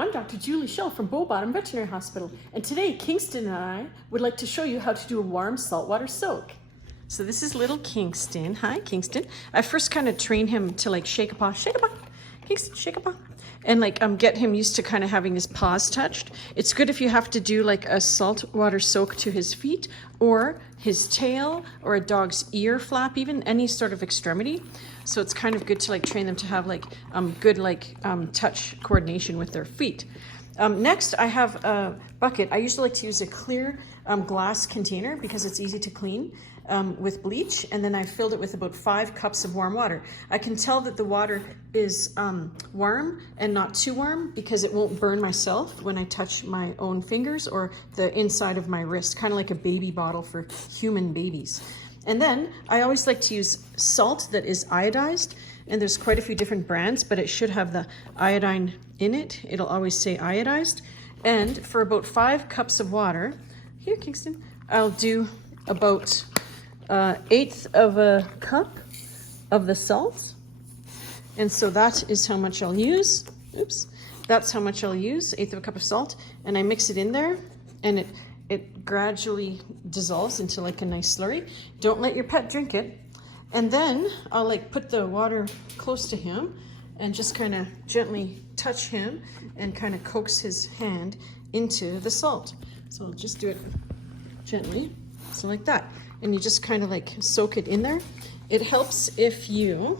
I'm Dr. Julie Schell from Bow Bottom Veterinary Hospital, and today Kingston and I would like to show you how to do a warm saltwater soak. So this is little Kingston. Hi, Kingston. I first kind of train him to like shake a paw, Kingston, shake a paw, and like get him used to kind of having his paws touched. It's good if you have to do like a saltwater soak to his feet or his tail or a dog's ear flap, even any sort of extremity. So it's kind of good to like train them to have like good like touch coordination with their feet. Next, I have a bucket. I usually like to use a clear glass container because it's easy to clean with bleach, and then I filled it with about 5 cups of warm water. I can tell that the water is warm and not too warm because it won't burn myself when I touch my own fingers or the inside of my wrist, kind of like a baby bottle for human babies. And then I always like to use salt that is iodized, and there's quite a few different brands, but it should have the iodine in it. It'll always say iodized. And for about 5 cups of water, here Kingston, I'll do about 1/8 of a cup of the salt. And so that is how much I'll use. Oops, that's how much I'll use, 1/8 of a cup of salt. And I mix it in there, and it gradually dissolves into like a nice slurry. Don't let your pet drink it. And then I'll like put the water close to him and just kind of gently touch him and kind of coax his hand into the salt. So I'll just do it gently, so like that. And you just kind of like soak it in there. It helps if you're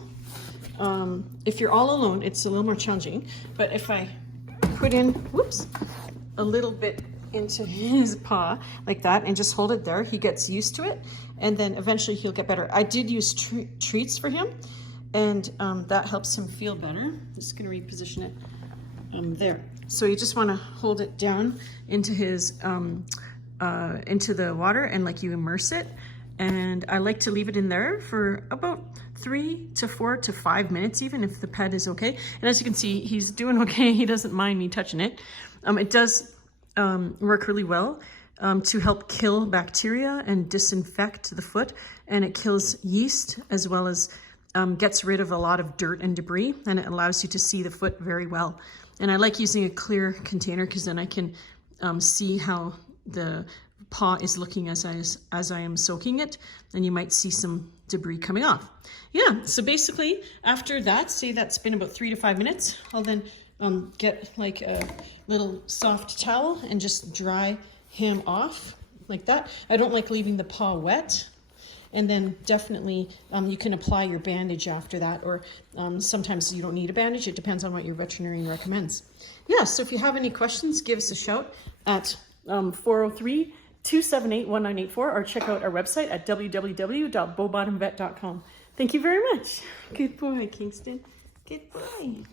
all alone, it's a little more challenging. But if I put in, whoops, a little bit into his paw like that and just hold it there, he gets used to it, and then eventually he'll get better. I did use treats for him, and that helps him feel better. Just gonna reposition it there. So you just want to hold it down into his into the water, and like you immerse it. And I like to leave it in there for about 3 to 4 to 5 minutes, even if the pet is okay. And as you can see, he's doing okay. He doesn't mind me touching it. It does work really well to help kill bacteria and disinfect the foot, and it kills yeast as well as gets rid of a lot of dirt and debris, and it allows you to see the foot very well. And I like using a clear container because then I can see how the paw is looking as I am soaking it, and you might see some debris coming off. Yeah, so basically after that, say that's been about 3 to 5 minutes, I'll then get like a little soft towel and just dry him off like that. I don't like leaving the paw wet. And then definitely you can apply your bandage after that, or sometimes you don't need a bandage. It depends on what your veterinarian recommends. Yeah, so if you have any questions, give us a shout at 403-278-1984, or check out our website at www.bowbottomvet.com. Thank you very much. Good boy, Kingston. Good boy.